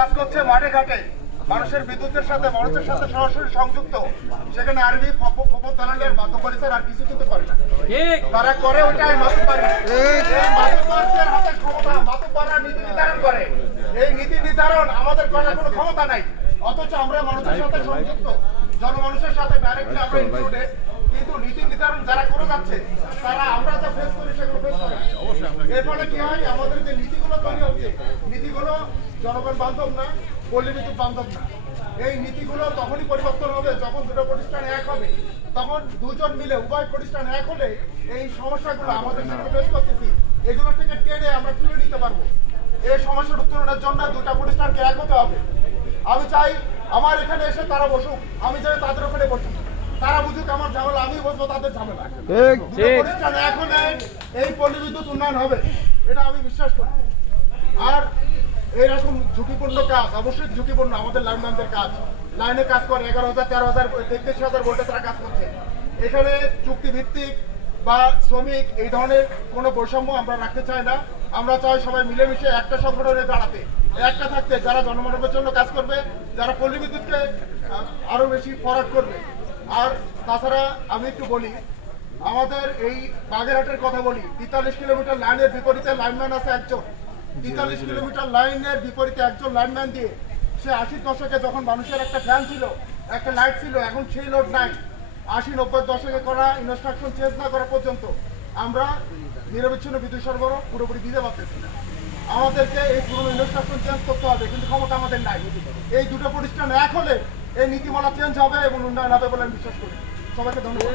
কাজ করছে মাঠে ঘাটে, মানুষের বিদ্যুতের সাথে মানুষের সাথে সরাসরি সংযুক্ত, সেখানে আরবি ফপত দালালের মাতব্বরি স্যার আর কিছু কিন্তু করে না। তারা করে ওইটাই মাতব্বরি। এই মাতব্বরদের হাতে ক্ষমতা, মাতব্বররা নীতি নির্ধারণ করে। এই নীতি নির্ধারণ আমাদের করার কোনো ক্ষমতা নাই, অথচ আমরা মানুষের সাথে সংযুক্ত, জনমানুষের সাথে ডাইরেক্টলি আমরা ইনক্লুডেড। কিন্তু নীতি নির্ধারণ যারা করে যাচ্ছে তারা আমরা যা ফেস করি সেগুলো ফেস করে। এর ফলে কি হয়, আমাদের যে নীতিগুলো তৈরি হচ্ছে, নীতিগুলো জনগণ বান্ধব না, পল্লী বিদ্যুৎ বান্ধব না। এই নীতিগুলো তখনই পরিবর্তন হবে যখন দুটো প্রতিষ্ঠান এক হবে, তখন দুজন মিলে উভয় প্রতিষ্ঠান এক হলে এই সমস্যাগুলো আমাদের সাথে ফেস করতেছি এগুলো থেকে টেনে আমরা তুলে নিতে পারবো। এই সমস্যার উত্তরণের জন্য দুটা প্রতিষ্ঠানকে এক হতে হবে। আমি চাই আমার এখানে এসে তারা বসুক, আমি চাই তাদের ওখানে বসুক, তারা বুঝুক আমার ঝামেলা, আমি বুঝবো তাদের ঝামেলা। প্রতিষ্ঠান এক হলে এই পল্লী বিদ্যুৎ উন্নয়ন হবে, এটা আমি বিশ্বাস করি। আর এইরকম ঝুঁকিপূর্ণ কাজ অবশ্যই ঝুঁকিপূর্ণ, আমাদের লাইনম্যানদের কাজ, লাইনে কাজ করে 11,000, 13,000, 33,000 ভোল্টে তারা কাজ করছে। এখানে চুক্তিভিত্তিক বা শ্রমিক এই ধরনের কোনো বৈষম্য আমরা রাখতে চাই না। আমরা চাই সবাই মিলেমিশে একটা সংগঠনে দাঁড়াতে, একটা থাকতে, যারা জনমানবের জন্য কাজ করবে, যারা পল্লী বিদ্যুৎকে আরো বেশি ফরওয়ার্ড করবে। আর তাছাড়া আমি একটু বলি, আমাদের এই বাগেরহাটের কথা বলি, 43 কিলোমিটার লাইনের বিপরীতে লাইনম্যান আছে একজন। 43 কিলোমিটার লাইনের বিপরীতে একজন লাইনম্যান দিয়ে সে 80 দশকে যখন মানুষের একটা ফ্যান ছিল, একটা লাইট ছিল, এখন সেই লোড নাই। 80-90 দশকে করা ইনস্ট্রাকশন চেঞ্জ না করা পর্যন্ত আমরা নিরবিচ্ছিন্ন বিদ্যুৎ সরবরাহ পুরোপুরি দিতে পারতেছি না। আমাদেরকে এই পুরো ইনস্ট্রাকশন চেঞ্জ করতে হবে, কিন্তু ক্ষমতা আমাদের নাই। এই দুটো প্রতিষ্ঠান এক হলে এই নীতিমালা চেঞ্জ হবে এবং উন্নয়ন হবে বলে আমি বিশ্বাস করি। সবাইকে ধন্যবাদ।